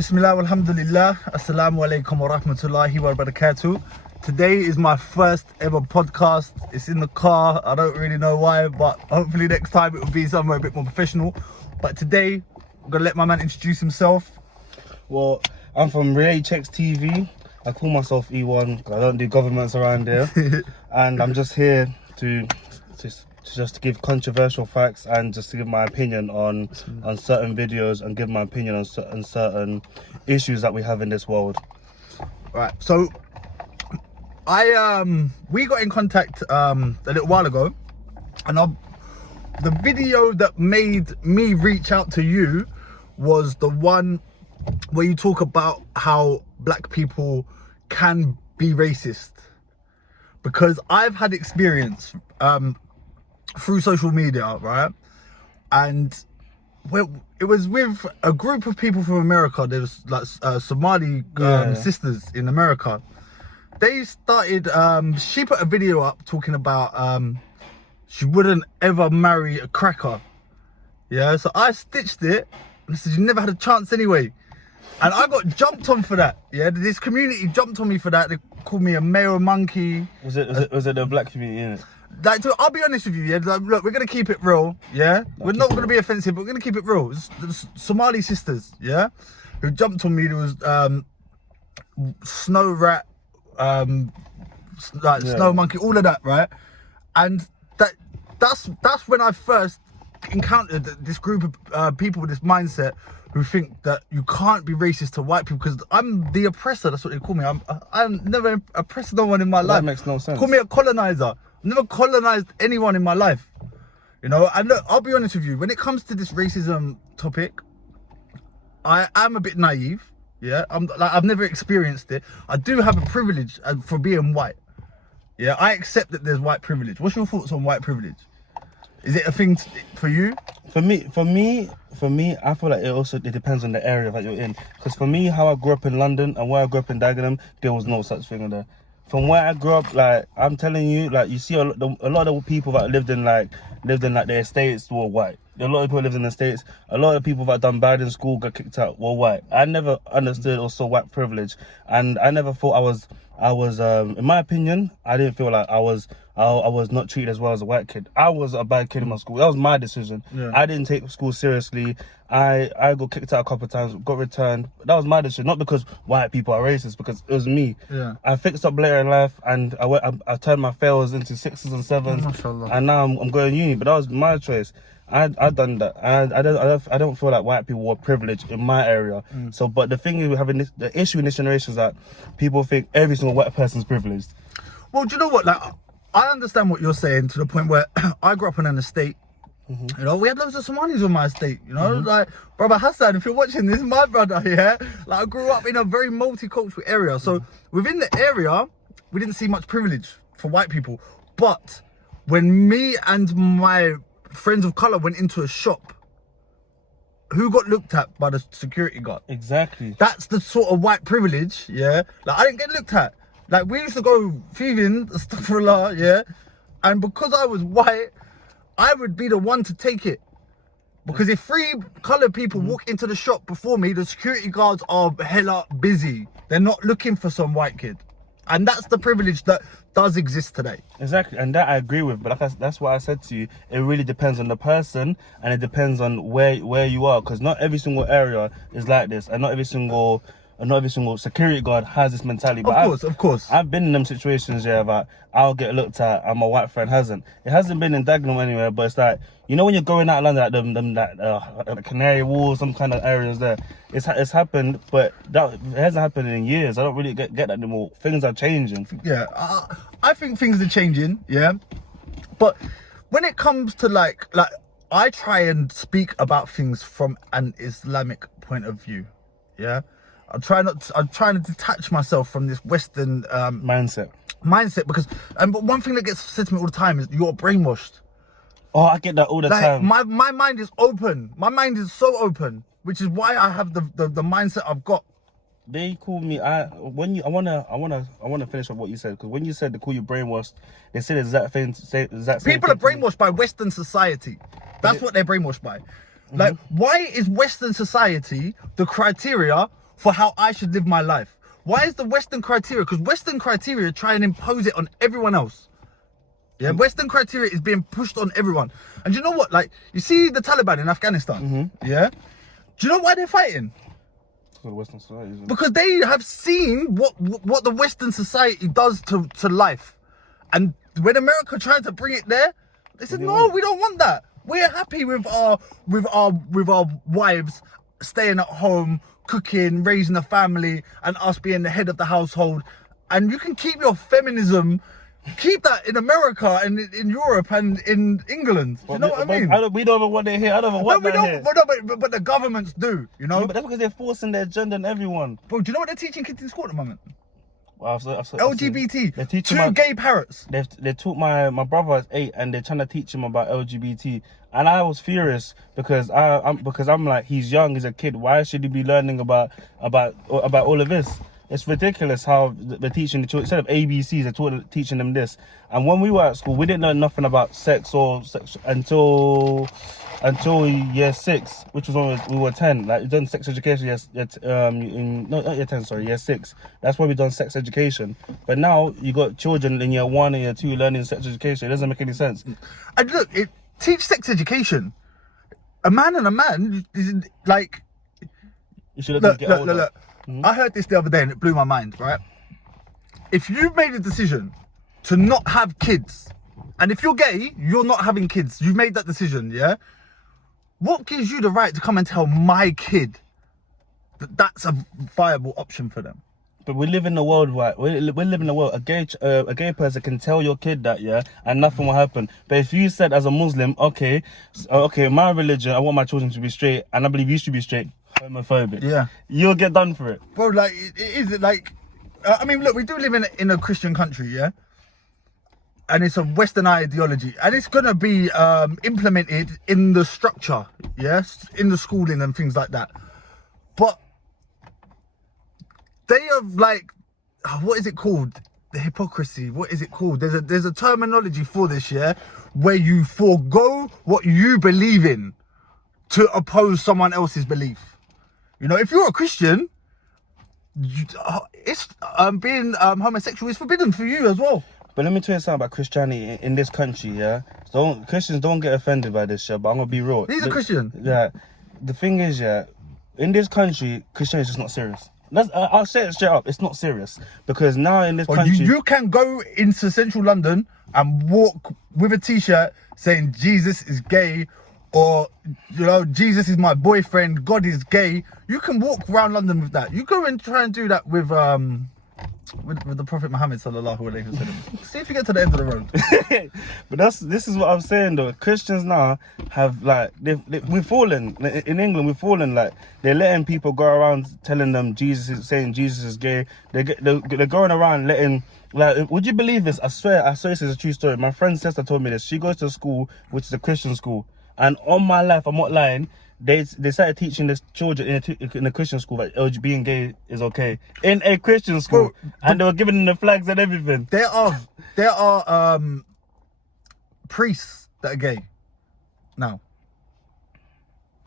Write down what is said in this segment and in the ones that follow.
Bismillah, alhamdulillah, assalamu alaikum wa rahmatullahi wa barakatuh. Today is my first ever podcast. It's in the car. I don't really know why, but hopefully next time it will be somewhere a bit more professional. But today, I'm gonna let my man introduce himself. Well, I'm from Reality Checks TV. I call myself E1 because I don't do governments around here. And I'm just here to give controversial facts and just to give my opinion on certain videos and give my opinion on certain issues that we have in this world. Right, so we got in contact a little while ago, and the video that made me reach out to you was the one where you talk about how black people can be racist, because I've had experience through social media, right? And it was with a group of people from America. There was like Somali sisters in America. They started, she put a video up talking about she wouldn't ever marry a cracker. Yeah, so I stitched it and I said, you never had a chance anyway. And I got jumped on for that. Yeah, this community jumped on me for that. They called me a male monkey. Was it the black community in it? Like, I'll be honest with you, yeah. Like, look, we're gonna keep it real, yeah. We're not gonna be offensive, but we're gonna keep it real. It's the Somali sisters, yeah, who jumped on me. There was snow rat, snow monkey, all of that, right? And that's when I first encountered this group of people with this mindset who think that you can't be racist to white people because I'm the oppressor. That's what they call me. I'm never oppressed no one in my life. That makes no sense. Call me a colonizer. I've never colonized anyone in my life, you know. And look, I'll be honest with you, when it comes to this racism topic, I am a bit naive. Yeah, I've never experienced it. I do have a privilege for being white. Yeah, I accept that there's white privilege. What's your thoughts on white privilege? Is it a thing for you? For me, I feel like it depends on the area that you're in. Because for me, how I grew up in London and where I grew up in Dagenham, there was no such thing in there. From where I grew up, like I'm telling you, like you see a lot of people that lived in the estates were white. A lot of people lived in the estates. A lot of people that done bad in school got kicked out were white. I never understood or saw white privilege, and I never thought I was in my opinion, I didn't feel like I was not treated as well as a white kid. I was a bad kid in my school. That was my decision. Yeah. I didn't take school seriously. I got kicked out a couple of times, got returned. That was my decision, not because white people are racist, because it was me. Yeah. I fixed up later in life, and I turned my fails into 6s and 7s, and now I'm going uni. But that was my choice. I done that. I don't feel like white people were privileged in my area. So, but the thing is, the issue in this generation is that people think every single white person's privileged. Well, do you know what? Like, I understand what you're saying to the point where I grew up in an estate. You know, we had loads of Somalis on my estate, you know, like brother Hassan, if you're watching this, my brother, yeah, like I grew up in a very multicultural area. So within the area, we didn't see much privilege for white people. But when me and my friends of color went into a shop, who got looked at by the security guard? Exactly. That's the sort of white privilege, yeah. Like I didn't get looked at. Like we used to go thieving, astaghfirullah, yeah. And because I was white, I would be the one to take it. Because if 3 coloured people walk into the shop before me, the security guards are hella busy. They're not looking for some white kid. And that's the privilege that does exist today. Exactly, and that I agree with. But that's what I said to you. It really depends on the person, and it depends on where you are. Because not every single area is like this, and not every single security guard has this mentality. But of course. I've been in them situations, yeah, that I'll get looked at and my white friend hasn't. It hasn't been in Dagenham anywhere, but it's like, you know, when you're going out of London, like Canary Wharf, some kind of areas there, it's happened, but it hasn't happened in years. I don't really get that anymore. Things are changing. Yeah, I think things are changing, yeah. But when it comes to like I try and speak about things from an Islamic point of view, yeah. I'm trying to detach myself from this Western mindset because but one thing that gets said to me all the time is you're brainwashed. Oh, I get that all the time. My mind is open. My mind is so open, which is why I have the mindset I've got. They call me. I wanna finish up what you said, because when you said they call you brainwashed, they said the exact thing. People are brainwashed by Western society. That's what they're brainwashed by. Like, why is Western society the criteria for how I should live my life? Why is the Western criteria? Because Western criteria try and impose it on everyone else. Yeah, Western criteria is being pushed on everyone. And you know what? Like, you see the Taliban in Afghanistan, yeah? Do you know why they're fighting? For the Western society, isn't it? Because they have seen what the Western society does to life. And when America tried to bring it there, they said, no, we don't want that. We're happy with our wives staying at home, cooking, raising a family, and us being the head of the household. And you can keep your feminism, keep that in America and in Europe and in England. Do you know what I mean? We don't even want it here. I don't even want that here. But the governments do, you know? Yeah, but that's because they're forcing their agenda on everyone. Bro, do you know what they're teaching kids in school at the moment? Well, LGBT. They're teaching Two gay parrots. They taught my brother is 8 and they're trying to teach him about LGBT. And I was furious because I'm like, he's young, he's a kid. Why should he be learning about all of this? It's ridiculous how they're teaching the children, instead of ABCs, they're teaching them this. And when we were at school, we didn't know nothing about sex until year 6, which was when we were 10. Like, we've done sex education, not year 10, sorry, year 6. That's why we've done sex education. But now you got children in year 1 and year 2 learning sex education. It doesn't make any sense. And look, teach sex education. A man and a man, like, You should let them get older. Look. I heard this the other day and it blew my mind, right? If you've made a decision to not have kids, and if you're gay, you're not having kids, you've made that decision, yeah? What gives you the right to come and tell my kid that that's a viable option for them? But we live in a world, right? We live in a world. A gay person can tell your kid that, yeah, and nothing will happen. But if you said as a Muslim, okay, my religion, I want my children to be straight, and I believe you should be straight, homophobic. Yeah, you'll get done for it, bro. Like, is it like? I mean, look, we do live in a Christian country, yeah, and it's a Western ideology, and it's gonna be implemented in the structure, yes, in the schooling and things like that. But they have, like, what is it called? The hypocrisy. What is it called? There's a terminology for this, yeah, where you forego what you believe in to oppose someone else's belief. You know, if you're a Christian, it's being homosexual is forbidden for you as well. But let me tell you something about Christianity in this country, yeah? Christians don't get offended by this shit, but I'm gonna be real. He's a Christian. Yeah. The thing is, yeah, in this country, Christianity is just not serious. I'll say it straight up, it's not serious. Because now in this country... You can go into central London and walk with a t-shirt saying Jesus is gay, or, you know, Jesus is my boyfriend, God is gay. You can walk around London with that. You go and try and do that with the Prophet Muhammad sallallahu alaihi wasallam. See if you get to the end of the road. But this is what I'm saying though. Christians now have, like, we've fallen in England. We've fallen, like, they're letting people go around telling them saying Jesus is gay. They're going around letting, like, would you believe this? I swear this is a true story. My friend's sister told me this. She goes to a school which is a Christian school, and on my life, I'm not lying, they started teaching the children in a Christian school that being gay is okay in a Christian school. Bro, and they were giving them the flags and everything. There are priests that are gay now.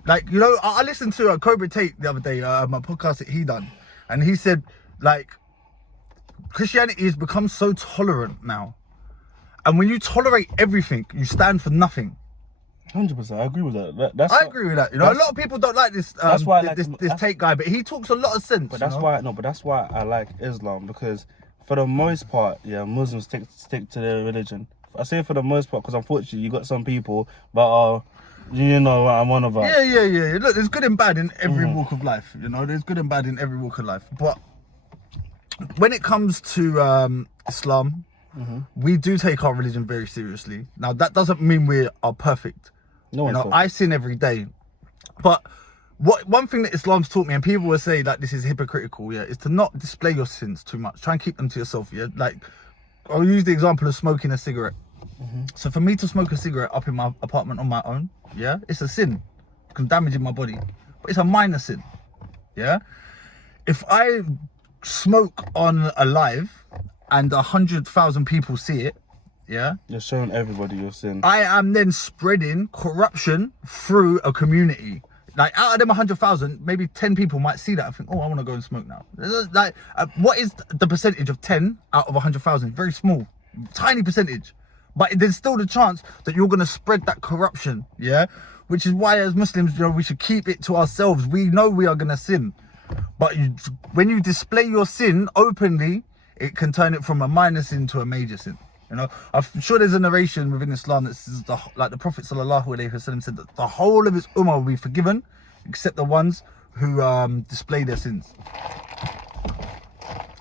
Like, you know, I listened to Cobra Tate the other day, a podcast that he done, and he said, like, Christianity has become so tolerant now, and when you tolerate everything, you stand for nothing. 100%, I agree with that. I agree with that. You know, a lot of people don't like this. That's why this Tate guy, but he talks a lot of sense. But that's why I like Islam, because for the most part, yeah, Muslims stick to their religion. I say for the most part because unfortunately you got some people that are, you know what I'm on about. Yeah. Look, there's good and bad in every walk of life. You know, there's good and bad in every walk of life. But when it comes to Islam, we do take our religion very seriously. Now, that doesn't mean we are perfect. No, you know, I sin every day. But one thing that Islam's taught me, and people will say that this is hypocritical, yeah, is to not display your sins too much. Try and keep them to yourself, yeah. Like, I'll use the example of smoking a cigarette. So for me to smoke a cigarette up in my apartment on my own, yeah, it's a sin. It can damage in my body, but it's a minor sin, yeah. If I smoke on a live and 100,000 people see it, yeah, you're showing everybody your sin. I am then spreading corruption through a community. Like out of them 100,000, maybe 10 people might see that and think, oh, I want to go and smoke now. Like, what is the percentage of 10 out of 100,000? Very small, tiny percentage. But there's still the chance that you're going to spread that corruption, yeah? Which is why as Muslims, we should keep it to ourselves. We know we are going to sin. But when you display your sin openly, it can turn it from a minor sin to a major sin. I'm sure there's a narration within Islam that says, like the Prophet ﷺ said that the whole of his ummah will be forgiven, except the ones who display their sins.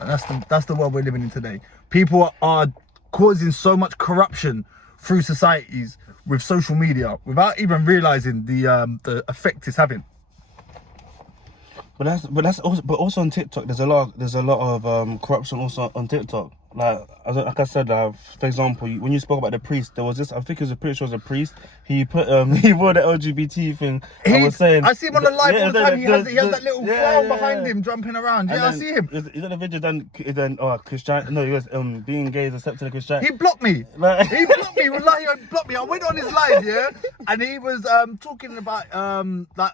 And that's the world we're living in today. People are causing so much corruption through societies with social media without even realizing the effect it's having. But also on TikTok, there's a lot of corruption also on TikTok. Like I said, for example, when you spoke about the priest, there was this. I think it was a pretty sure it was a priest. He put he wore the LGBT thing. I was saying, I see him on the live all the time. He has that little clown behind him jumping around. Yeah, I see him. Is that the video then Christian? No, he was being gay is accepting a Christian. He blocked me. He blocked me. Wallahi, he blocked me. I went on his live, yeah, and he was talking about like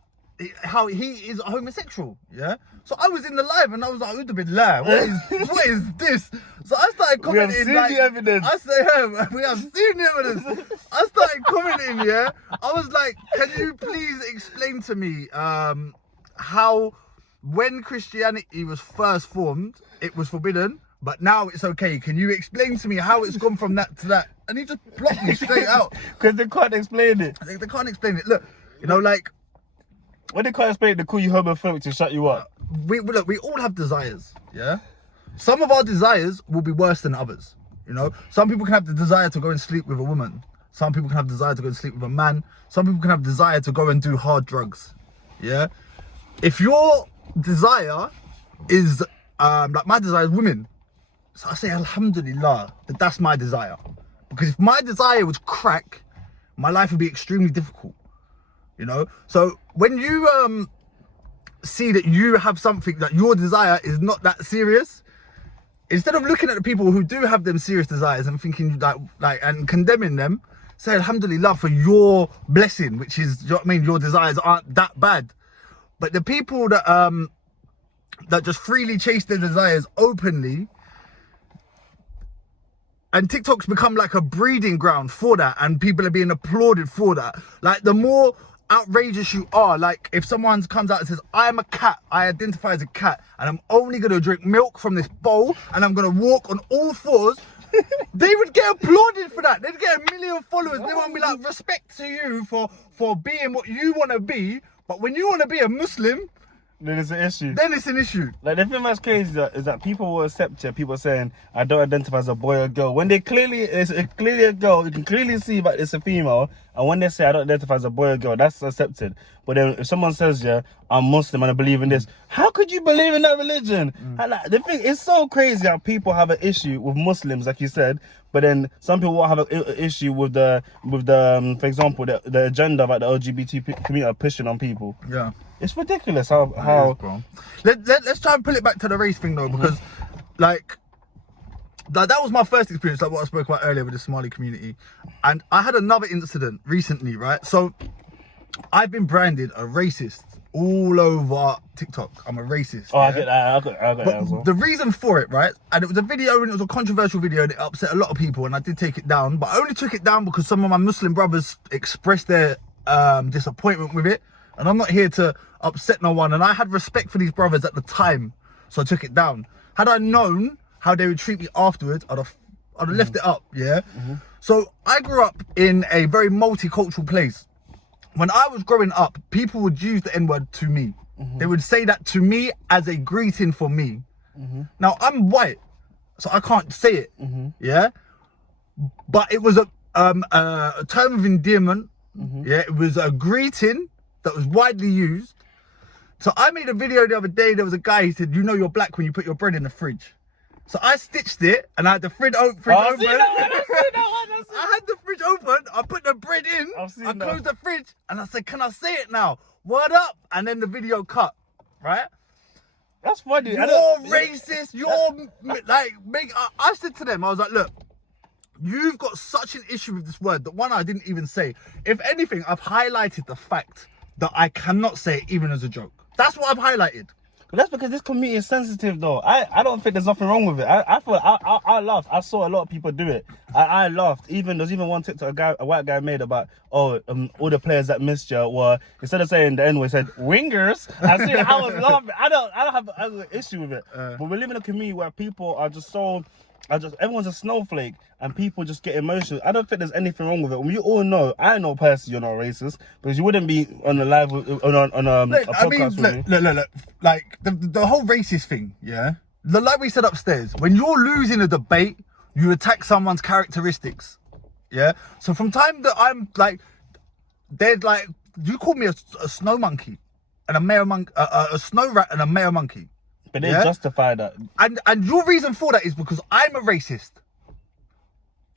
how he is homosexual, yeah. So I was in the live and I was like, "Who'd have been live? What is this?" So I started commenting. We have seen the evidence. I said, "We have seen the evidence." I started commenting, yeah. I was like, "Can you please explain to me how when Christianity was first formed, it was forbidden, but now it's okay? Can you explain to me how it's gone from that to that?" And he just blocked me straight out because they can't explain it. They can't explain it. Look, like. When they can't explain it, they call you homophobic to shut you up. We all have desires, yeah? Some of our desires will be worse than others, Some people can have the desire to go and sleep with a woman. Some people can have desire to go and sleep with a man. Some people can have desire to go and do hard drugs, yeah? If your desire is, like my desire is women, so I say alhamdulillah, that's my desire. Because if my desire was crack, my life would be extremely difficult. So when you see that you have something that your desire is not that serious, instead of looking at the people who do have them serious desires and thinking like and condemning them, say alhamdulillah for your blessing, which is, your desires aren't that bad. But the people that just freely chase their desires openly, and TikTok's become like a breeding ground for that, and people are being applauded for that. Like the more outrageous you are, like if someone comes out and says, I am a cat, I identify as a cat, and I'm only going to drink milk from this bowl, and I'm going to walk on all fours, they would get applauded for that. They'd get 1 million followers. They won't be like, respect to you for being what you want to be. But when you want to be a Muslim, then it's an issue. Like the thing that's crazy is that people will accept it. People saying, I don't identify as a boy or girl. When it's clearly a girl, you can clearly see that it's a female. And when they say I don't identify as a boy or girl, that's accepted. But then if someone says, yeah, I'm Muslim and I believe in this, how could you believe in that religion? And like, the thing, it's so crazy how people have an issue with Muslims, like you said. But then some people will have an issue with the for example, the agenda that the LGBT community are pushing on people. Yeah. It's ridiculous how bro. Let's try and pull it back to the race thing though, because like that was my first experience, like what I spoke about earlier with the Somali community. And I had another incident recently, right? So I've been branded a racist all over TikTok. I'm a racist. Oh, yeah? I get that. I got that as well. The reason for it, right? And it was a video, and it was a controversial video, and it upset a lot of people, and I did take it down. But I only took it down because some of my Muslim brothers expressed their disappointment with it. And I'm not here to upset no one. And I had respect for these brothers at the time, so I took it down. Had I known how they would treat me afterwards, I'd have left it up, yeah? So I grew up in a very multicultural place. When I was growing up, people would use the N-word to me. They would say that to me as a greeting for me. Now, I'm white, so I can't say it, yeah? But it was a term of endearment, yeah? It was a greeting that was widely used. So I made a video the other day. There was a guy, he said, you know you're black when you put your bread in the fridge. So I stitched it and I had the fridge open. I had the fridge open. I put the bread in. I closed the fridge and I said, can I say it now? Word up. And then the video cut, right? That's funny. You're racist. You're like, I said to them, I was like, look, you've got such an issue with this word that one I didn't even say. If anything, I've highlighted the fact that I cannot say it even as a joke. That's what I've highlighted. But that's because this community is sensitive, though. I don't think there's nothing wrong with it. I laughed. I saw a lot of people do it. I laughed. There's even one TikTok a white guy made about all the players that missed you were, instead of saying the N-word, said wingers. I was laughing. I don't have an issue with it. But we live in a community where people are just everyone's a snowflake and people just get emotional. I don't think there's anything wrong with it. When you all know, I know personally you're not racist, because you wouldn't be on a live on a podcast with me. Look, like the whole racist thing, yeah. Like we said upstairs, when you're losing a debate, you attack someone's characteristics, yeah. So from time that I'm like, they're like, you call me a snow monkey, and a male monkey, a snow rat, and a male monkey. But they justify that. And your reason for that is because I'm a racist.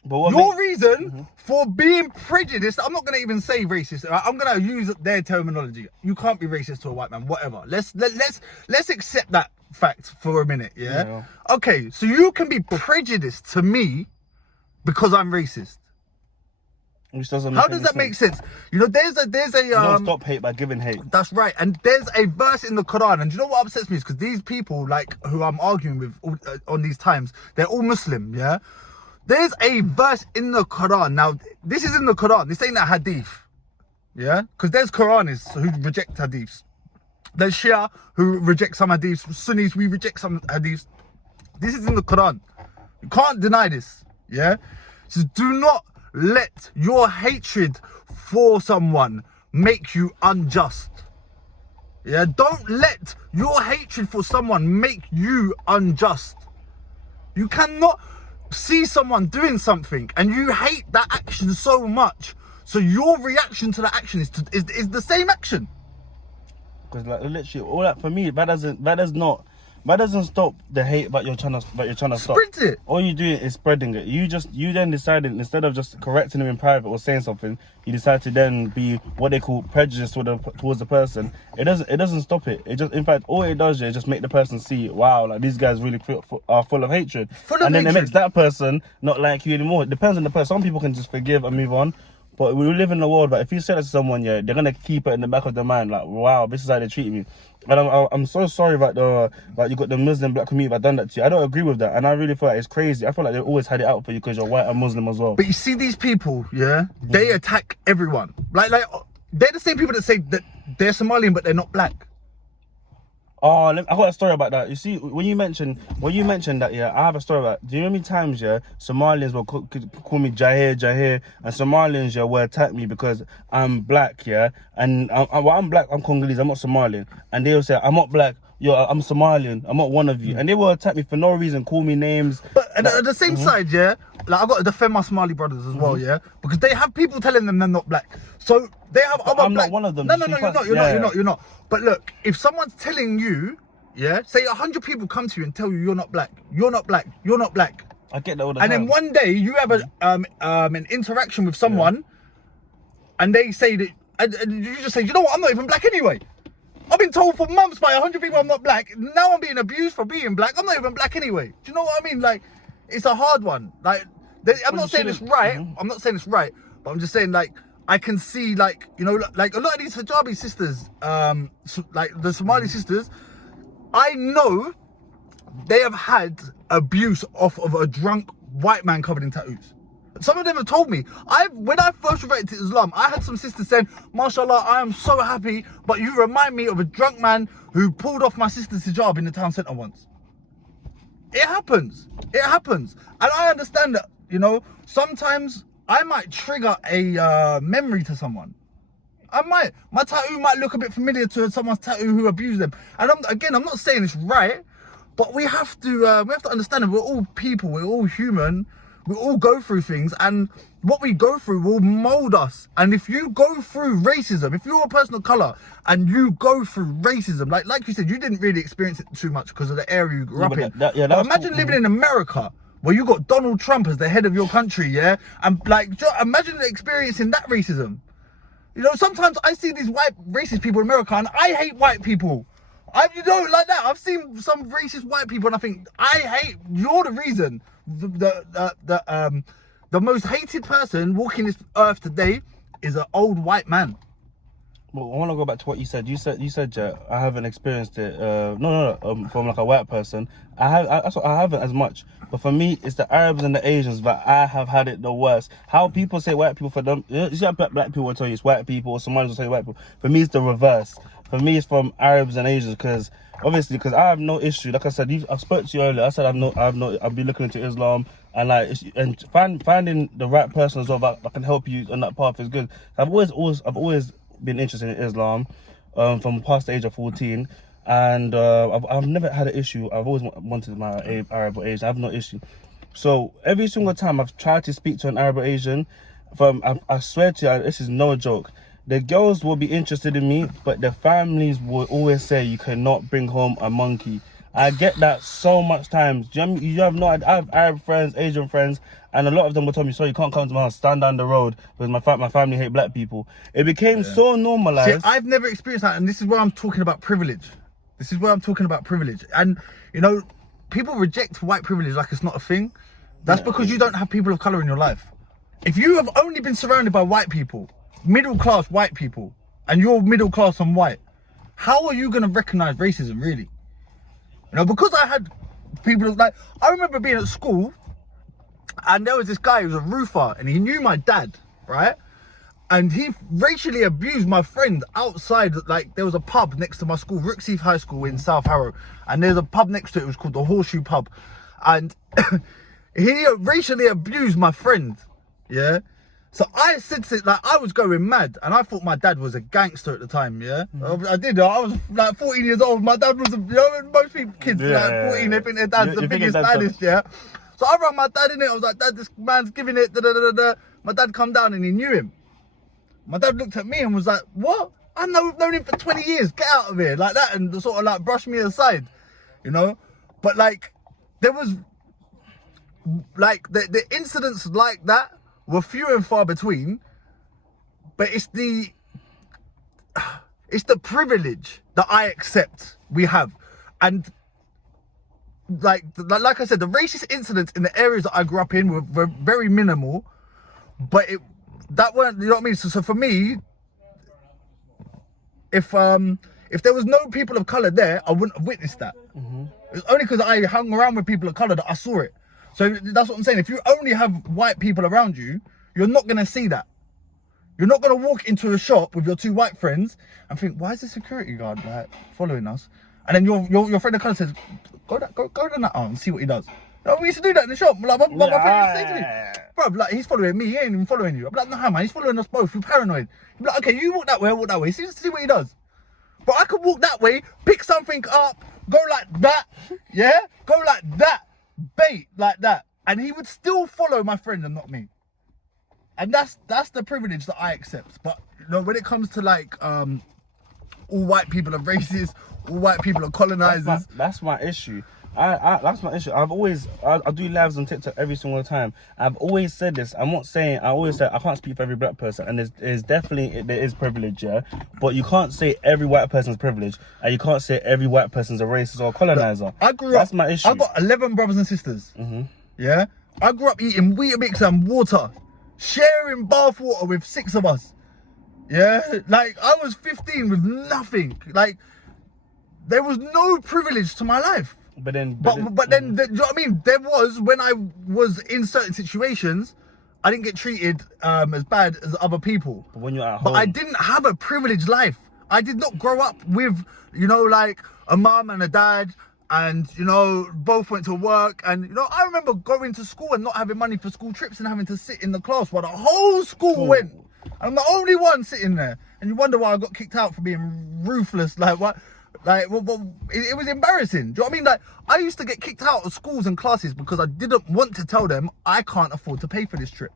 But your reason for being prejudiced, I'm not going to even say racist. I'm going to use their terminology. You can't be racist to a white man, whatever. Let's accept that fact for a minute, yeah? Okay, so you can be prejudiced to me because I'm racist. Which doesn't How does that make sense? You know, there's a you don't stop hate by giving hate. That's right. And there's a verse in the Quran, and you know what upsets me is because these people, like, who I'm arguing with on these times, they're all Muslim, yeah? There's a verse in the Quran. Now, this is in the Quran. This ain't a hadith, yeah? Because there's Quranists who reject hadiths. There's Shia who reject some hadiths. Sunnis, we reject some hadiths. This is in the Quran. You can't deny this, yeah? So do not let your hatred for someone make you unjust. Yeah, don't let your hatred for someone make you unjust. You cannot see someone doing something and you hate that action so much, so your reaction to that action is the same action. Because like literally all that, for me, that doesn't stop the hate that you're trying to stop. Sprint it. All you do is spreading it. You then decided, instead of just correcting them in private or saying something, you decide to then be what they call prejudiced towards the person. It doesn't stop it. It just, in fact, all it does is just make the person see, wow, like these guys really are full of hatred. And then it makes that person not like you anymore. It depends on the person. Some people can just forgive and move on. But we live in a world that if you say that to someone, yeah, they're gonna keep it in the back of their mind, like, wow, this is how they treat me. And I'm so sorry that you got the Muslim black community that done that to you. I don't agree with that, and I really feel like it's crazy. I feel like they always had it out for you because you're white and Muslim as well. But you see these people, yeah, they attack everyone. Like they're the same people that say that they're Somalian but they're not black. Oh, I got a story about that. You see, when you mentioned that, yeah, I have a story about. Do you know how many times, yeah, Somalians will call me Jahir, and Somalians, yeah, will attack me because I'm black, yeah, and I'm black, I'm Congolese, I'm not Somalian, and they will say I'm not black, yo, I'm Somalian, I'm not one of you, and they will attack me for no reason, call me names. But at the same side, yeah, like I got to defend my Somali brothers as well, yeah, because they have people telling them they're not black, so they have other I'm black. not one of them. No, you're not. But look, if someone's telling you, yeah, say 100 people come to you and tell you you're not black, you're not black, you're not black. I get that all the time. And then one day you have an interaction with someone, and they say that, and you just say, you know what, I'm not even black anyway. I've been told for months by 100 people I'm not black. Now I'm being abused for being black. I'm not even black anyway. Do you know what I mean? Like, it's a hard one. Like, I'm not saying it's right. I'm not saying it's right, but I'm just saying, like, I can see, like, you know, like a lot of these hijabi sisters, like the Somali sisters, I know they have had abuse off of a drunk white man covered in tattoos. Some of them have told me. When I first reverted to Islam, I had some sisters saying, mashallah, I am so happy, but you remind me of a drunk man who pulled off my sister's hijab in the town centre once. It happens. It happens. And I understand that, you know, sometimes I might trigger a memory to someone. I might. My tattoo might look a bit familiar to someone's tattoo who abused them. And I'm not saying it's right, but we have to understand that we're all people, we're all human, we all go through things, and what we go through will mold us. And if you go through racism, if you're a person of color and you go through racism, like you said, you didn't really experience it too much because of the area you grew up in. But imagine living in America, where you got Donald Trump as the head of your country, yeah? And like, imagine experiencing that racism. You know, sometimes I see these white racist people in America and I hate white people. You know, like that. I've seen some racist white people and I think, you're the reason. The most hated person walking this earth today is an old white man. Well, I want to go back to what you said. You said, yeah, I haven't experienced it. No, from like a white person. I haven't as much. But for me, it's the Arabs and the Asians that I have had it the worst. How people say white people for them, you see how black people will tell you it's white people, or Somalis will tell you white people. For me, it's the reverse. For me, it's from Arabs and Asians, because obviously, because I have no issue. Like I said, I spoke to you earlier. I said I'll be looking into Islam, and like finding the right person as well that can help you on that path is good. I've always been interested in Islam from past the age of 14, and I've never had an issue. I've always wanted my Arab or Asian. I have no issue. So every single time I've tried to speak to an Arab or Asian, I swear to you, this is no joke. The girls will be interested in me, but the families will always say you cannot bring home a monkey. I get that so much times. You have no idea. I have Arab friends, Asian friends, and a lot of them will tell me, sorry, you can't come to my house, stand down the road, because my family hate black people. It became so normalized. See, I've never experienced that, and this is where I'm talking about privilege. And, you know, people reject white privilege like it's not a thing. That's because you don't have people of colour in your life. If you have only been surrounded by white people, middle class white people, and you're middle class and white, how are you going to recognise racism, really? You know, because I had people like, I remember being at school, and there was this guy who was a roofer, and he knew my dad, right? And he racially abused my friend outside. Like, there was a pub next to my school, Rooksheath High School in South Harrow, and there's a pub next to it. It was called the Horseshoe Pub, and he racially abused my friend. Yeah. So I said to, like, I was going mad, and I thought my dad was a gangster at the time, yeah? I did. I was like 14 years old. My dad was, you know, most people, kids, like 14, they think their dad's the biggest, baddest, yeah? So I rang my dad in it. I was like, Dad, this man's giving it, da da da da. My dad come down and he knew him. My dad looked at me and was like, what? I've known him for 20 years. Get out of here, like that, and sort of like brushed me aside, you know? But like, there was, like, the incidents like that were few and far between, but it's the privilege that I accept we have. And like I said, the racist incidents in the areas that I grew up in were very minimal, but that weren't, you know what I mean? So for me, if there was no people of colour there, I wouldn't have witnessed that. It's only because I hung around with people of colour that I saw it. So that's what I'm saying. If you only have white people around you, you're not going to see that. You're not going to walk into a shop with your two white friends and think, why is the security guard like following us? And then your friend of colour says, go down that arm and see what he does. You know, we used to do that in the shop. Like, my friend used to say to me, bro, like, he's following me, he ain't even following you. I'm like, no, man, he's following us both. You're paranoid. He'd be like, okay, you walk that way, I'll walk that way. See what he does. But I could walk that way, pick something up, go like that, yeah? Go like that, bait like that. And he would still follow my friend and not me. And that's the privilege that I accept. But, you know, when it comes to like, all white people are racist, all white people are colonizers. That's my issue. That's my issue. I do lives on TikTok every single time. I've always said this. I always say I can't speak for every black person, and there is privilege, yeah. But you can't say every white person's privileged, and you can't say every white person's a racist or a colonizer. Look, I grew up. That's my issue. I've got 11 brothers and sisters. Yeah, I grew up eating Weetabix and water, sharing bath water with 6 of us. Yeah, like I was 15 with nothing. Like there was no privilege to my life. But then, you know what I mean? There was, when I was in certain situations, I didn't get treated as bad as other people. But when you're at home, but I didn't have a privileged life. I did not grow up with, you know, like a mum and a dad, and you know, both went to work. And you know, I remember going to school and not having money for school trips and having to sit in the class while the whole school went. I'm the only one sitting there, and you wonder why I got kicked out for being ruthless. Like what? Like, well, it was embarrassing. Do you know what I mean? Like, I used to get kicked out of schools and classes because I didn't want to tell them I can't afford to pay for this trip.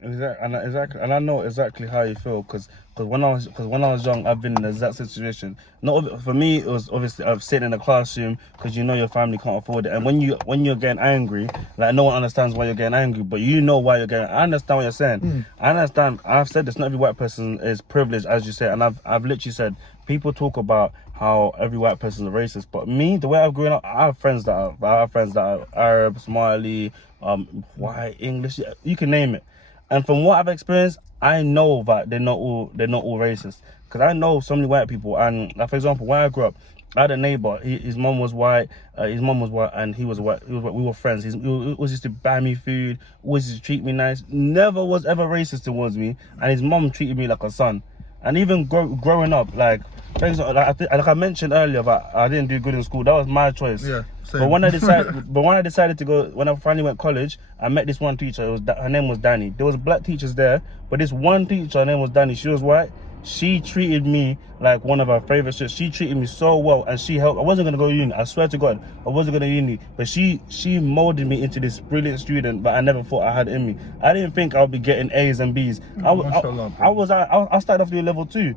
Exactly, and I know exactly how you feel because when I was young, I've been in the exact situation. Not for me, it was obviously I've sitting in a classroom because you know your family can't afford it, and when you're getting angry, like no one understands why you're getting angry, but you know why you're getting. I understand what you're saying. I understand. I've said this. Not every white person is privileged, as you say, and I've literally said people talk about how every white person is a racist, but me, the way I've grown up, I have friends that are Arab, Somali, white, English, you can name it. And from what I've experienced, I know that they're not all racist. Because I know so many white people, and like, for example, when I grew up, I had a neighbor. His mom was white. And he was white. We were friends. He always used to buy me food. Always used to treat me nice. Never was ever racist towards me. And his mom treated me like a son. And even growing up, like, for example, like I mentioned earlier, that I didn't do good in school. That was my choice. Yeah. Same. But when I decided to go, when I finally went college, I met this one teacher. Her name was Danny. There was black teachers there, but this one teacher, her name was Danny. She was white. She treated me like one of her favorite shit. She treated me so well, and she helped. I wasn't gonna go to uni. I swear to God, I wasn't gonna uni. But she molded me into this brilliant student. But I never thought I had it in me. I didn't think I would be getting A's and B's. I started off doing level 2,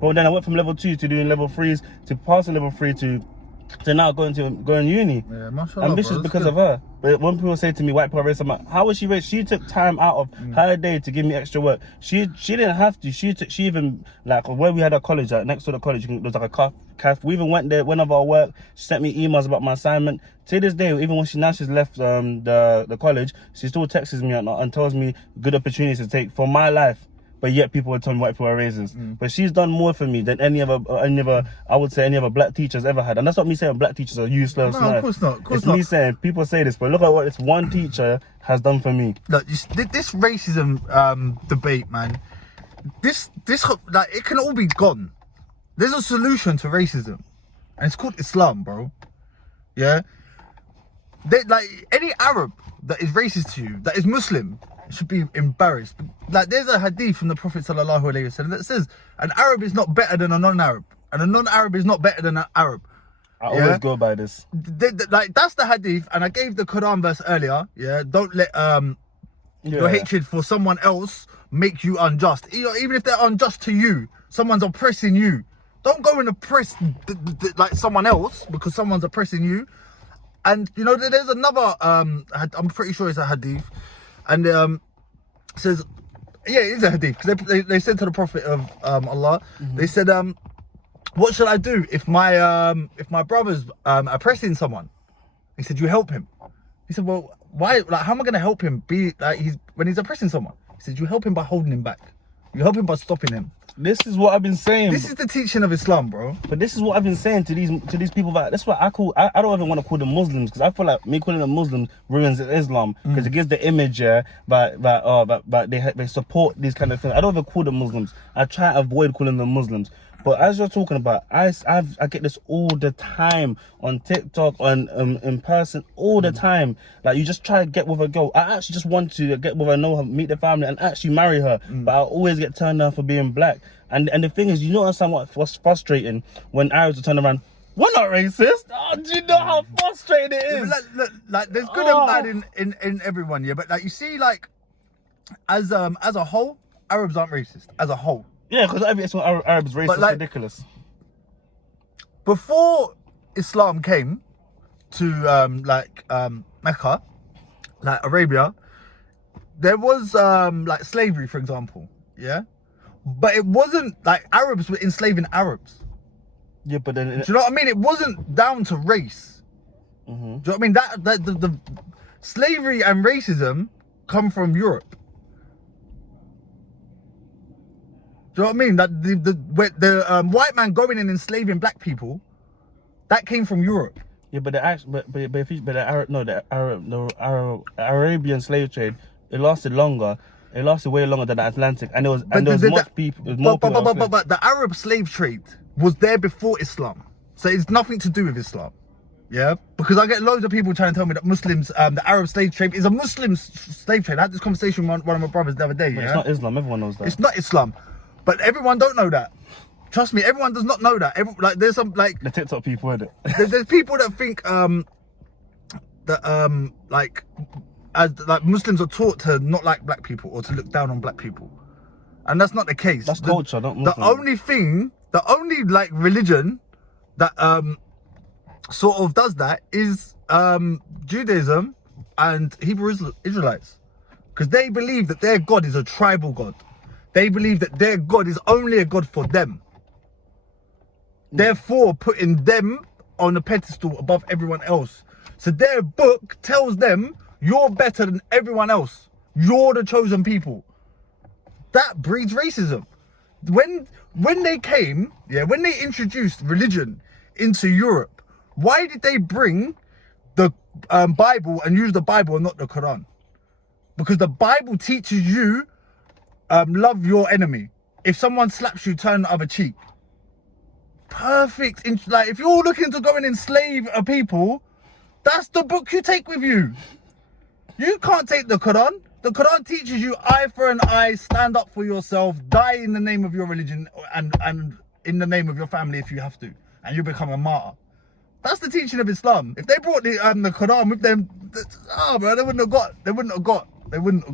but then I went from level 2 to doing level 3s to passing level 3 to now going uni. Yeah, mashallah, Ambitious bro, because good. of her. But when people say to me, white people are racist, I'm like, how was she racist? She took time out of her day to give me extra work. She didn't have to. She even, like, where we had a college, like, next to the college, there was like a cafe. We even went there whenever I work. She sent me emails about my assignment. To this day, even when she's left the college, she still texts me and tells me good opportunities to take for my life. But yet people would tell me white people are racist. But she's done more for me than any other, I would say, any other black teachers ever had. And that's not me saying black teachers are useless. No, of course not. Of course it's not. me saying, people say this, but look at what this one teacher has done for me. Look, this racism debate, man. This like, it can all be gone. There's a solution to racism, and it's called Islam, bro. Yeah. Like, any Arab that is racist to you, that is Muslim, should be embarrassed. Like, there's a hadith from the Prophet sallallahu alaihi wasallam that says an Arab is not better than a non-Arab, and a non-Arab is not better than an Arab. I always go by this. Like, that's the hadith, and I gave the Quran verse earlier. Yeah, don't let your hatred for someone else make you unjust. You know, even if they're unjust to you, someone's oppressing you. Don't go and oppress like someone else because someone's oppressing you. And you know, there's another. I'm pretty sure it's a hadith. And says, yeah, it is a hadith, because they said to the Prophet of Allah, they said, what should I do if my brother's oppressing someone? He said, you help him. He said, well, why? Like, how am I going to help him when he's oppressing someone? He said, you help him by holding him back. You help him by stopping him. This is what I've been saying. This is the teaching of Islam, bro. But this is what I've been saying to these people. That's what I don't even want to call them Muslims, because I feel like me calling them Muslims ruins Islam, because it gives the image, that they support these kind of things. I don't even call them Muslims. I try to avoid calling them Muslims. But as you're talking about, I get this all the time on TikTok, in person, all the time. Like, you just try to get with a girl. I actually just want to get with her, know her, meet the family, and actually marry her. But I always get turned down for being black. And the thing is, you know what's frustrating? When Arabs will turn around, we're not racist. Oh, do you know how frustrating it is? Yeah, look, like, there's good and bad in everyone, yeah. But like, you see, like, as a whole, Arabs aren't racist as a whole. Yeah, because Arabs racist, But, like, ridiculous. Before Islam came to Mecca, like Arabia, there was like slavery, for example, yeah. But it wasn't like Arabs were enslaving Arabs. Yeah, but then, do you know what I mean? It wasn't down to race. Do you know what I mean? That the slavery and racism come from Europe. Do you know what I mean? That the white man going and enslaving black people, that came from Europe. Yeah, but the Arabian slave trade, it lasted longer. It lasted way longer than the Atlantic, and there was much people. But the Arab slave trade was there before Islam, so it's nothing to do with Islam. Yeah, because I get loads of people trying to tell me that Muslims, the Arab slave trade is a Muslim slave trade. I had this conversation with one of my brothers the other day. But it's not Islam. Everyone knows that. It's not Islam, but everyone don't know that. Trust me, everyone does not know that. There's some, like, the TikTok people, isn't it? there's people that think like Muslims are taught to not like black people or to look down on black people, and that's not the case. That's culture, not Muslim. The only like religion that sort of does that is Judaism and Hebrew Israelites, because they believe that their God is a tribal God. They believe that their God is only a God for them. Therefore, putting them on a pedestal above everyone else. So their book tells them you're better than everyone else You're the chosen people. That breeds racism. When they came, when they introduced religion into Europe, why did they bring the Bible and use the Bible and not the Quran? Because the Bible teaches you love your enemy. If someone slaps you, turn the other cheek. Perfect. Like, if you're looking to go and enslave a people, that's the book you take with you. You can't take the Quran. The Quran teaches you eye for an eye, stand up for yourself, die in the name of your religion and in the name of your family if you have to, and you become a martyr. That's the teaching of Islam. If they brought the Quran with them, bro, they wouldn't have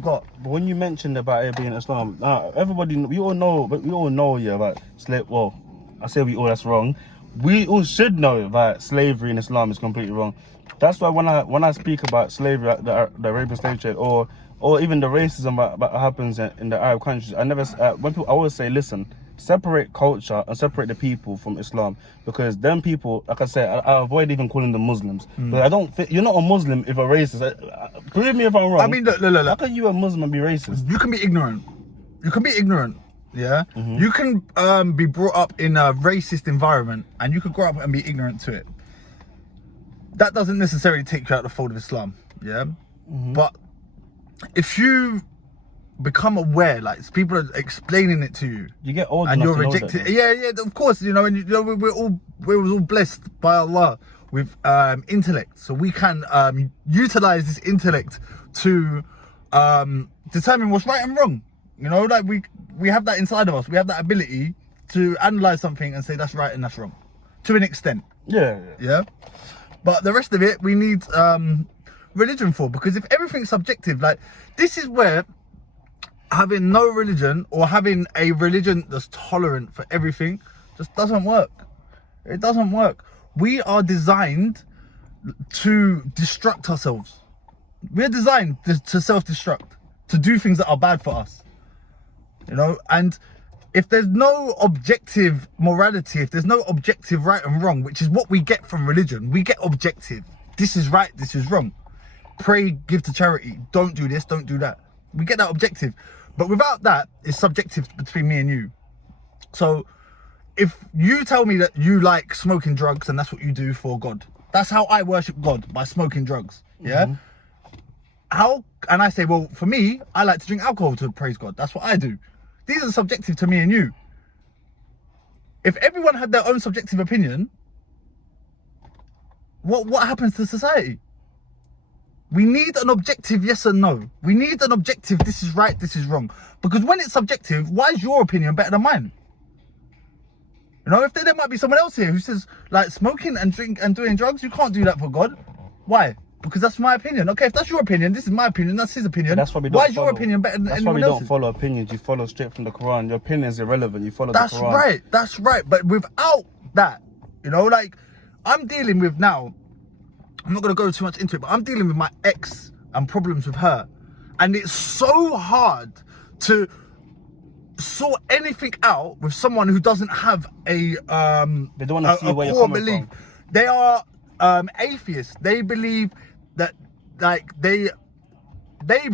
got. But when you mentioned about it being Islam, everybody, we all know, yeah, about slave. Well, I say we all, that's wrong. We all should know that slavery in Islam is completely wrong. That's why when I speak about slavery, the Arabian slave trade, or even the racism that happens in the Arab countries, I always say, listen, separate culture and separate the people from Islam, because them people, like I said, I avoid even calling them Muslims. But I don't think you're not a Muslim if a racist. Prove me if I'm wrong. I mean, look. How can you a Muslim and be racist? You can be ignorant. Yeah. You can be brought up in a racist environment, and you could grow up and be ignorant to it. That doesn't necessarily take you out the fold of Islam. Yeah. But if you become aware, like people are explaining it to you, you get old and enough you're to rejecting. Know that, yeah, of course. You know, and we're all blessed by Allah with intellect, so we can utilize this intellect to determine what's right and wrong. You know, like we have that inside of us. We have that ability to analyze something and say that's right and that's wrong, to an extent. Yeah. But the rest of it, we need religion for, because if everything's subjective, like, this is where having no religion or having a religion that's tolerant for everything just doesn't work. It doesn't work. We are designed to destruct ourselves. We're designed to self-destruct, to do things that are bad for us. You know, and if there's no objective morality, if there's no objective right and wrong, which is what we get from religion, we get objective. This is right, this is wrong. Pray, give to charity. Don't do this, don't do that. We get that objective. But without that, it's subjective between me and you. So if you tell me that you like smoking drugs and that's what you do for God, that's how I worship God, by smoking drugs. Yeah. And I say, well, for me, I like to drink alcohol to praise God. That's what I do. These are subjective to me and you. If everyone had their own subjective opinion, what happens to society? We need an objective yes and no. We need an objective this is right, this is wrong. Because when it's subjective, why is your opinion better than mine? You know, if there might be someone else here who says, like, smoking and drink and doing drugs, you can't do that for God. Why? Because that's my opinion. Okay, if that's your opinion, this is my opinion, that's his opinion. That's why we don't Why is your opinion better than anyone else's? That's why we don't follow opinions. You follow straight from the Quran. Your opinion is irrelevant. You follow the Quran. That's right. But without that, you know, like, I'm dealing with now, I'm not going to go too much into it, but I'm dealing with my ex and problems with her. And it's so hard to sort anything out with someone who doesn't have a they don't want to see where you're core coming belief. from. They are atheists. They believe that, like, they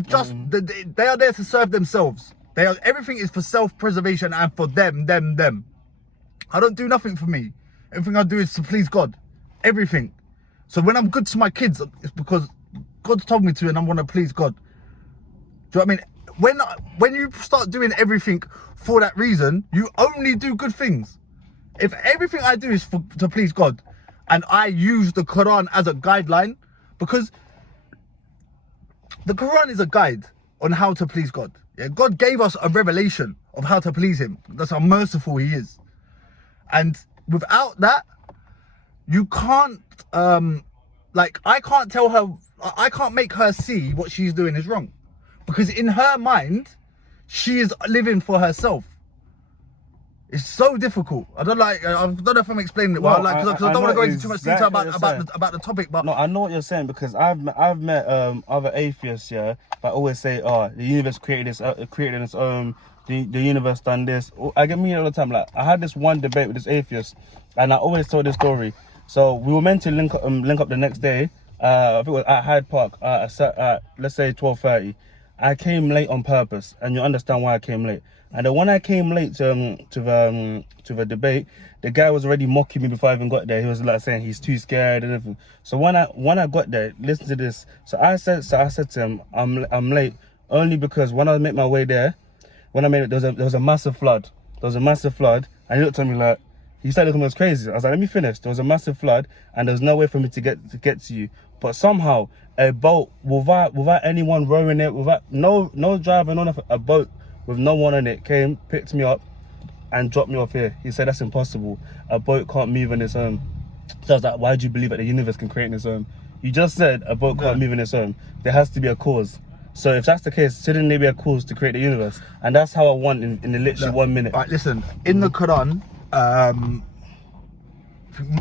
just they are there to serve themselves. Everything is for self-preservation and for them. I don't do nothing for me. Everything I do is to please God. Everything. So when I'm good to my kids, it's because God's told me to, and I want to please God. Do you know what I mean? When you start doing everything for that reason, you only do good things. If everything I do is to please God, and I use the Quran as a guideline, because the Quran is a guide on how to please God. Yeah, God gave us a revelation of how to please him. That's how merciful he is. And without that, you can't, like, I can't tell her, I can't make her see what she's doing is wrong. Because in her mind, she is living for herself. It's so difficult. I don't know if I'm explaining it well, because I don't want to go into too much detail about the topic. But no, I know what you're saying, because I've met other atheists, yeah, that always say, oh, the universe created its own. The universe done this. I get me all the time. Like, I had this one debate with this atheist, and I always told this story. So we were meant to link up the next day. I think it was at Hyde Park at let's say 12:30. I came late on purpose, and you understand why I came late. And then when I came late to the debate, the guy was already mocking me before I even got there. He was like saying he's too scared and everything. So when I got there, listen to this. So I said to him, I'm late only because when I made my way there, when I made it, there was a massive flood. There was a massive flood, and he looked at me like, he started looking at me as crazy. I was like, let me finish. There was a massive flood, and there was no way for me to get to you. But somehow a boat without anyone rowing it, without no driver, no nothing, a boat with no one on it came, picked me up, and dropped me off here. He said that's impossible. A boat can't move on its own. So I was like, why do you believe that the universe can create on its own? You just said a boat can't move on its own. There has to be a cause. So if that's the case, shouldn't there be a cause to create the universe? And that's how I want in literally 1 minute. All right, listen. In the Quran,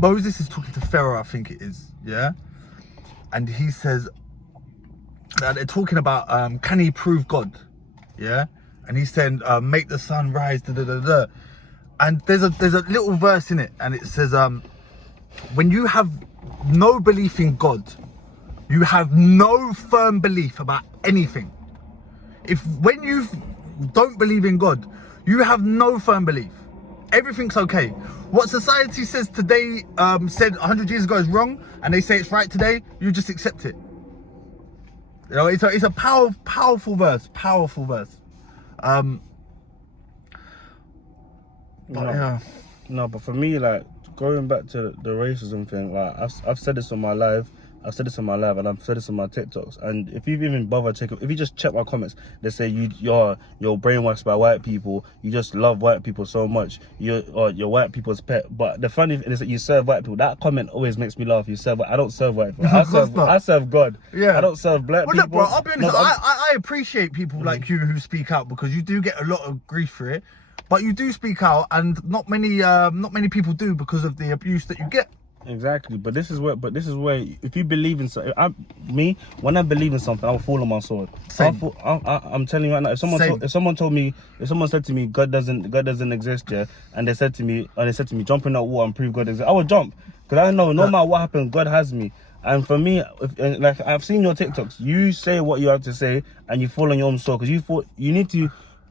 Moses is talking to Pharaoh, I think it is, yeah? And he says, they're talking about, can he prove God? Yeah? And he's saying, make the sun rise, da da da da. And there's a little verse in it, and it says, when you have no belief in God, you have no firm belief about anything. When you don't believe in God, you have no firm belief. Everything's okay. What society says today, said 100 years ago is wrong, and they say it's right today, you just accept it. You know, it's a powerful verse. Powerful verse. But for me, like, going back to the racism thing, like I've said this on my live, and I've said this on my TikToks. And if you've even bothered if you just check my comments, they say you're brainwashed by white people. You just love white people so much. You're white people's pet. But the funny thing is that you serve white people. That comment always makes me laugh. I don't serve white people. I serve God. Yeah. I don't serve black people. Look, bro, I'll be honest. I appreciate people like you who speak out, because you do get a lot of grief for it. But you do speak out, and not many people do, because of the abuse that you get. Exactly, but this is where if you believe in something, when I believe in something, I'll fall on my sword. I'm telling you right now, if someone said to me God doesn't exist, yeah, and they said to me jump in that water and prove God exists, I would jump, because I know no matter what happens, God has me. And for me, like, I've seen your TikToks, you say what you have to say and you fall on your own sword, because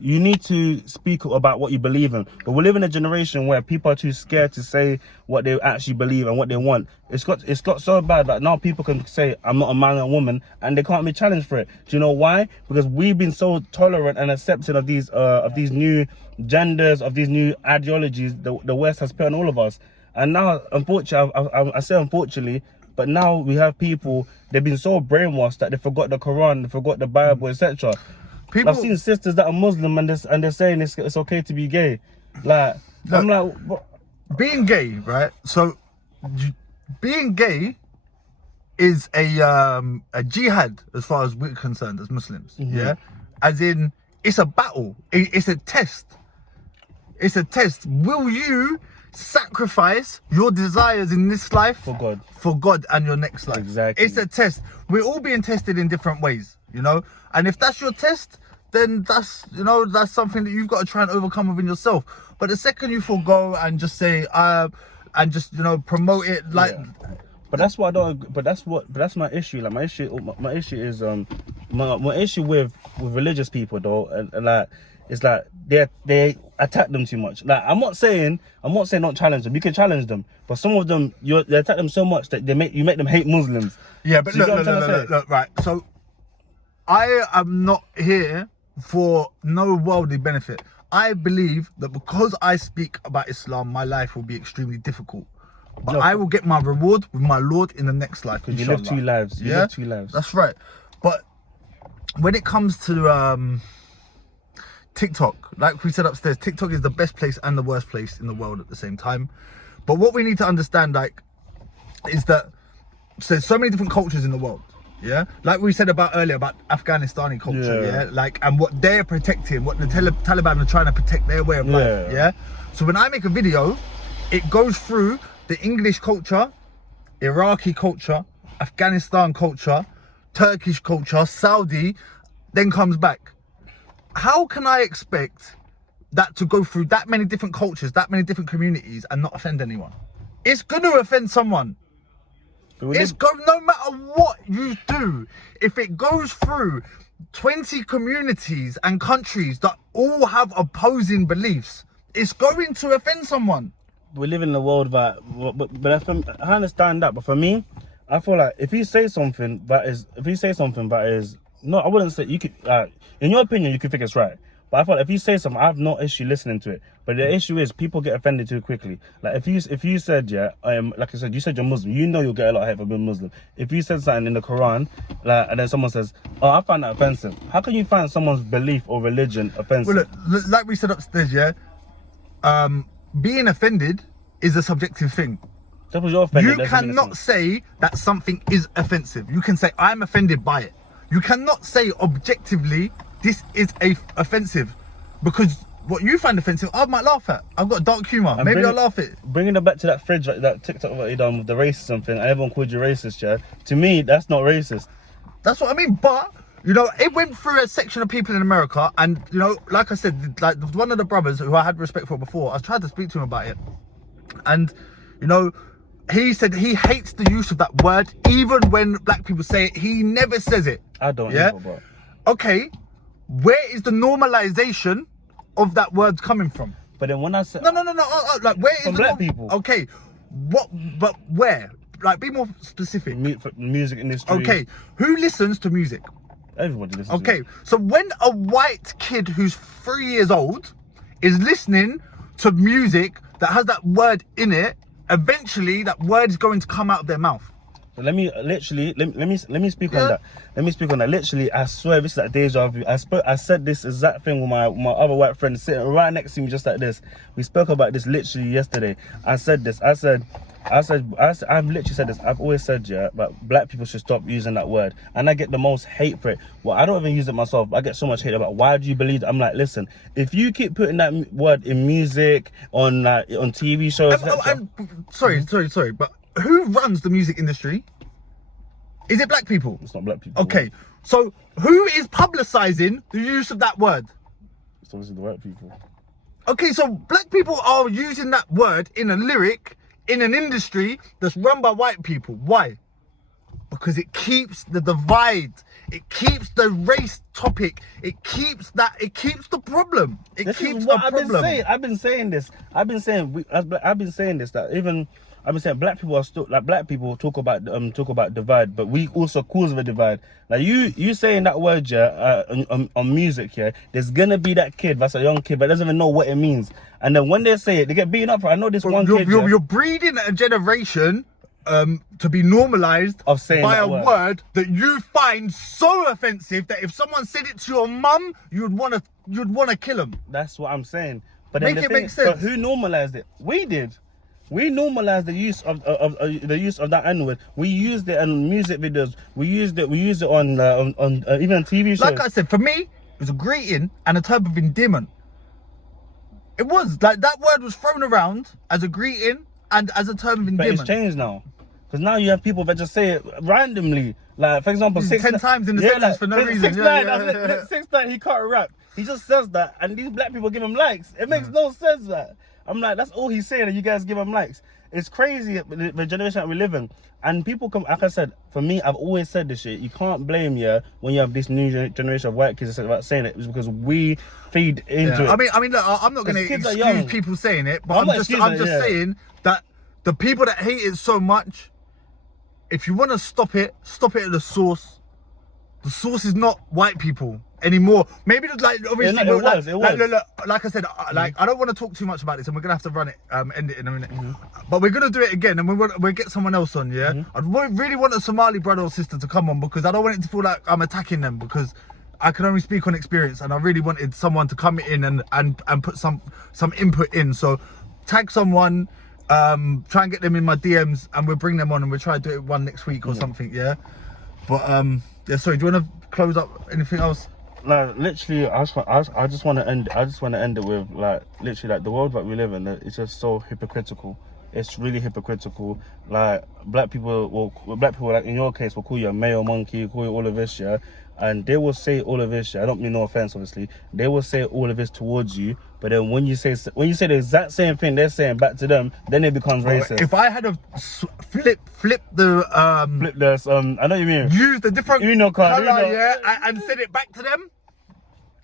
you need to speak about what you believe in. But we live in a generation where people are too scared to say what they actually believe and what they want. It's got so bad that now people can say, I'm not a man or a woman, and they can't be challenged for it. Do you know why? Because we've been so tolerant and accepting of these new genders, of these new ideologies the West has put on all of us. And now, unfortunately, I say unfortunately, but now we have people, they've been so brainwashed that they forgot the Quran, they forgot the Bible, etc. I've seen sisters that are Muslim and they're saying it's okay to be gay. Like, look, I'm like, what? Being gay, right? So, being gay is a jihad as far as we're concerned as Muslims. Mm-hmm. Yeah, as in it's a battle. It's a test. It's a test. Will you sacrifice your desires in this life for God and your next life? Exactly. It's a test. We're all being tested in different ways, you know. And if that's your test, then that's something that you've got to try and overcome within yourself. But the second you forgo and just say and just promote it, like, but that's what I don't. But that's my issue. Like, my issue is my issue with religious people though, and like, it's like they attack them too much. Like, I'm not saying don't challenge them. You can challenge them, but some of them they attack them so much that you make them hate Muslims. Yeah, but look, right. So I am not here for no worldly benefit. I believe that because I speak about Islam, my life will be extremely difficult. But I will get my reward with my Lord in the next life. Because you live two lives. You live two lives. That's right. But when it comes to TikTok, like we said upstairs, TikTok is the best place and the worst place in the world at the same time. But what we need to understand, like, is that there's so many different cultures in the world. Yeah, like we said about earlier about Afghanistani culture, yeah, like, and what they're protecting, what the Taliban are trying to protect their way of life, yeah. So when I make a video, it goes through the English culture, Iraqi culture, Afghanistan culture, Turkish culture, Saudi, then comes back. How can I expect that to go through that many different cultures, that many different communities, and not offend anyone? It's going to offend someone. No matter what you do, if it goes through 20 communities and countries that all have opposing beliefs, it's going to offend someone. We live in a world that, but I understand that. But for me, I feel like if you say something that is, no, I wouldn't say you could. In your opinion, you could think it's right. But I feel like if you say something, I have no issue listening to it. But the issue is people get offended too quickly. Like if you said, yeah, like I said, you said you're Muslim, you know you'll get a lot of hate for being Muslim. If you said something in the Quran, like, and then someone says, oh, I find that offensive. How can you find someone's belief or religion offensive? Well, look, like we said upstairs, yeah, being offended is a subjective thing. You're offended, you cannot say that something is offensive. You can say, I'm offended by it. You cannot say objectively, this is offensive, because what you find offensive, I might laugh at. I've got dark humour. Maybe I'll laugh at it. Bringing it back to that fridge, like that TikTok that you done with the racism thing, and everyone called you racist, yeah? To me, that's not racist. That's what I mean. But, you know, it went through a section of people in America, and, you know, like I said, like one of the brothers who I had respect for before, I tried to speak to him about it. And, you know, he said he hates the use of that word, even when black people say it. He never says it. I don't yeah? know, bro. Okay. Where is the normalization of that word coming from? But then when I said... No. Like, where is from black people. Okay. What? But where? Like, be more specific. Music industry. Okay. Who listens to music? Everybody listens to music. So when a white kid who's 3 years old is listening to music that has that word in it, eventually that word is going to come out of their mouth. But let me speak on that. Let me speak on that. Literally, I swear this is that deja vu. I said this exact thing with my other white friend sitting right next to me, just like this. We spoke about this literally yesterday. I said this. I've literally said this. I've always said, yeah, but black people should stop using that word. And I get the most hate for it. Well, I don't even use it myself. I get so much hate about why do you believe that? I'm like, listen, if you keep putting that word in music, on TV shows. Sorry, but who runs the music industry? Is it black people? It's not black people. Okay, so who is publicizing the use of that word? It's obviously the white people. Okay, so black people are using that word in a lyric in an industry that's run by white people. Why? Because it keeps the divide. It keeps the race topic. It keeps the problem. I've been saying this that even I've been saying black people are still like black people talk about divide, but we also cause of a divide. Like you saying that word, yeah, on music, yeah, there's gonna be that kid that's a young kid but doesn't even know what it means, and then when they say it, they get beaten up for it. I know this one kid. You're breeding a generation to be normalized of saying by a word that you find so offensive that if someone said it to your mum, you'd wanna kill them. That's what I'm saying. But then make sense. But who normalized it? We did. We normalized the use of that N-word. We used it in music videos. We used it on even TV shows. Like I said, for me, it was a greeting and a type of endearment. It was like that word was thrown around as a greeting and as a term of endearment. But it's changed now, because now you have people that just say it randomly. Like, for example, 10 times in the sentence for no reason. 6ix9ine, he can't rap. He just says that, and these black people give him likes. It makes no sense, that. I'm like, that's all he's saying, and you guys give him likes. It's crazy, the generation that we live in. And people come, like I said, for me, I've always said this shit. You can't blame, when you have this new generation of white kids about saying it. It's because we feed into it. I mean, look, I'm not going to excuse people saying it, but I'm just saying that the people that hate it so much, if you want to stop it at the source. The source is not white people anymore. Maybe like obviously it was. Like I said, like I don't want to talk too much about this, and we're gonna have to run it, end it in a minute. But we're gonna do it again, and we'll get someone else on. Yeah, I really want a Somali brother or sister to come on, because I don't want it to feel like I'm attacking them, because I can only speak on experience, and I really wanted someone to come in and put some input in. So tag someone, try and get them in my DMs, and we'll bring them on, and we'll try to do it one next week or something. Yeah, but yeah, sorry, do you want to close up anything else? No, literally, I just want to end it with, like, literally, like, the world that we live in, it's just so hypocritical. It's really hypocritical. Like, black people, like in your case, will call you a male monkey, call you all of this, yeah, and they will say all of this, yeah. I don't mean no offense, obviously. They will say all of this towards you, But then when you say the exact same thing they're saying back to them, then it becomes racist. If I had a flip the I know what you mean. Use the different Uno card, colour, Uno. yeah, and send it back to them.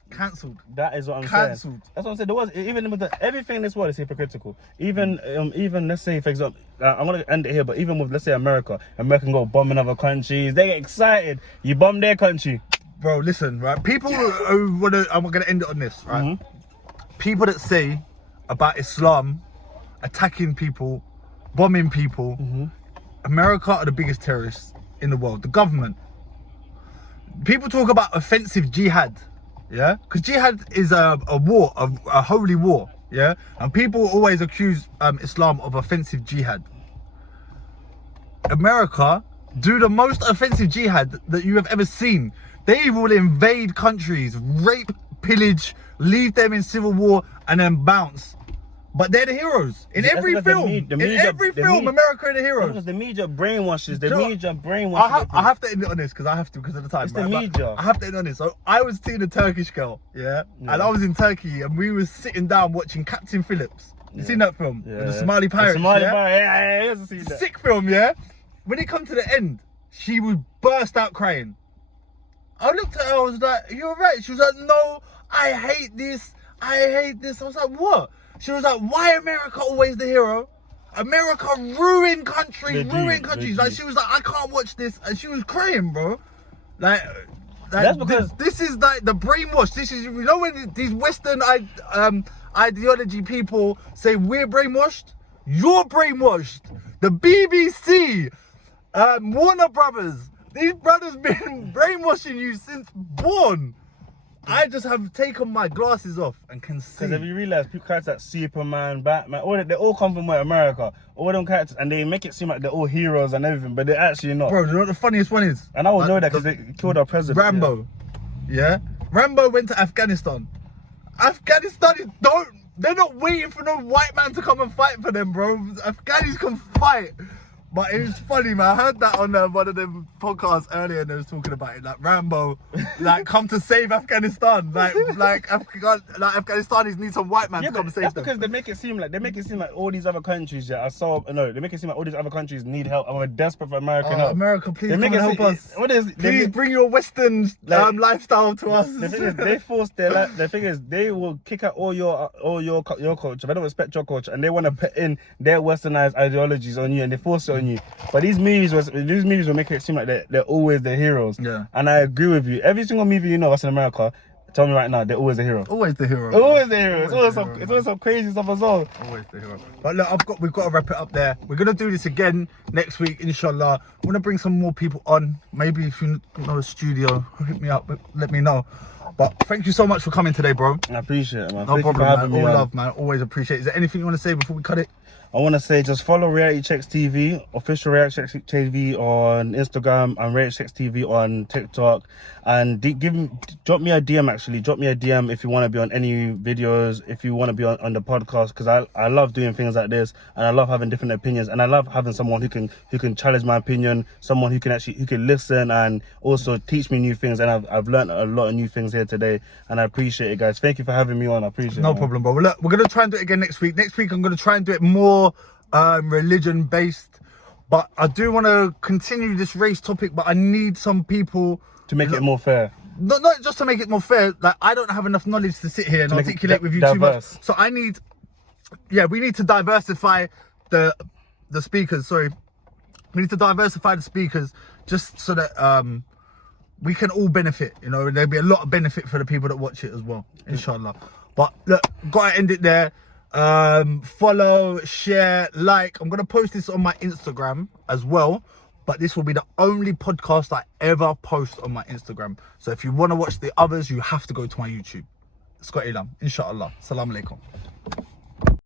Cancelled. That is what I'm Cancelled. saying. That's what I'm saying. There was even with everything in this world is hypocritical. Even let's say, for example, I'm gonna end it here, but even with, let's say, America can go bombing other countries. They get excited. You bomb their country, bro. Listen, right? People who wanna. I'm gonna end it on this, right? Mm-hmm. People that say about Islam attacking people, bombing people. Mm-hmm. America are the biggest terrorists in the world. The government. People talk about offensive jihad. Yeah, because jihad is a war, a holy war. Yeah, and people always accuse Islam of offensive jihad. America do the most offensive jihad that you have ever seen. They will invade countries, rape, pillage, leave them in civil war, and then bounce. But they're the heroes in every film. In every film, America are the heroes. Because the media brainwashes. The media brainwashes. I have to end it on this because of the time. It's the media. I have to end on this. So I was seeing a Turkish girl, yeah, and I was in Turkey, and we was sitting down watching Captain Phillips. You seen that film? Yeah. With the Somali pirates. Yeah, I've seen that. Sick film, yeah. When it come to the end, she would burst out crying. I looked at her. I was like, "You're right." She was like, "No, I hate this. I hate this." I was like, "What?" She was like, "Why America always the hero? America ruin countries. Like she was like, "I can't watch this," and she was crying, bro. Like that's because this is like the brainwash. This is, you know, when these Western ideology people say we're brainwashed, you're brainwashed. The BBC, Warner Brothers, these brothers been brainwashing you since born. I just have taken my glasses off and can see. Because if you realise, people characters like Superman, Batman, they all come from America. All them characters, and they make it seem like they're all heroes and everything, but they're actually not. Bro, you know what the funniest one is? And I would know that because they killed our president. Rambo. Yeah? Rambo went to Afghanistan. They're not waiting for no white man to come and fight for them, bro. Afghanis can fight. But it was funny, man. I heard that on one of them podcasts earlier, and they was talking about it. Like Rambo, like come to save Afghanistan. Like Afghanistanis need some white man to come save them. That's because they make it seem like all these other countries. Yeah, they make it seem like all these other countries need help, and we're desperate for American help. America, please come and help us. Please bring your Western lifestyle to us. The thing is, they force their. The thing is, they will kick out all your culture. They don't respect your culture, and they want to put in their westernized ideologies on you, and they force it on you. But these movies will make it seem like they're always the heroes. Yeah. And I agree with you. Every single movie you know that's in America, tell me right now, they're always the hero. Always the hero. Always the hero. It's always some crazy stuff as well. Always the hero. But look, we've got to wrap it up there. We're gonna do this again next week, inshallah. I'm gonna bring some more people on. Maybe if you know a studio, hit me up, let me know. But thank you so much for coming today, bro. I appreciate it, man. No problem, man. All love, man. Always appreciate it. Is there anything you want to say before we cut it? I want to say just follow Reality Checks TV, official Reality Checks TV on Instagram and Reality Checks TV on TikTok. And drop me a DM, actually. Drop me a DM if you want to be on any videos, if you want to be on the podcast, because I love doing things like this, and I love having different opinions, and I love having someone who can challenge my opinion, someone who can listen and also teach me new things. And I've learned a lot of new things here today, and I appreciate it, guys. Thank you for having me on. I appreciate it. No problem, bro. Well, look, we're going to try and do it again next week. Next week, I'm going to try and do it more religion-based. But I do want to continue this race topic, but I need some people... to make it more fair. Not just to make it more fair, like I don't have enough knowledge to sit here and articulate with you too much. So we need to diversify the speakers, sorry. We need to diversify the speakers just so that we can all benefit, you know, and there'll be a lot of benefit for the people that watch it as well, inshallah. But look, gotta end it there. Follow, share, like. I'm gonna post this on my Instagram as well, but this will be the only podcast I ever post on my Instagram. So if you want to watch the others, you have to go to my YouTube. Scottylum, inshallah. Assalamu alaikum.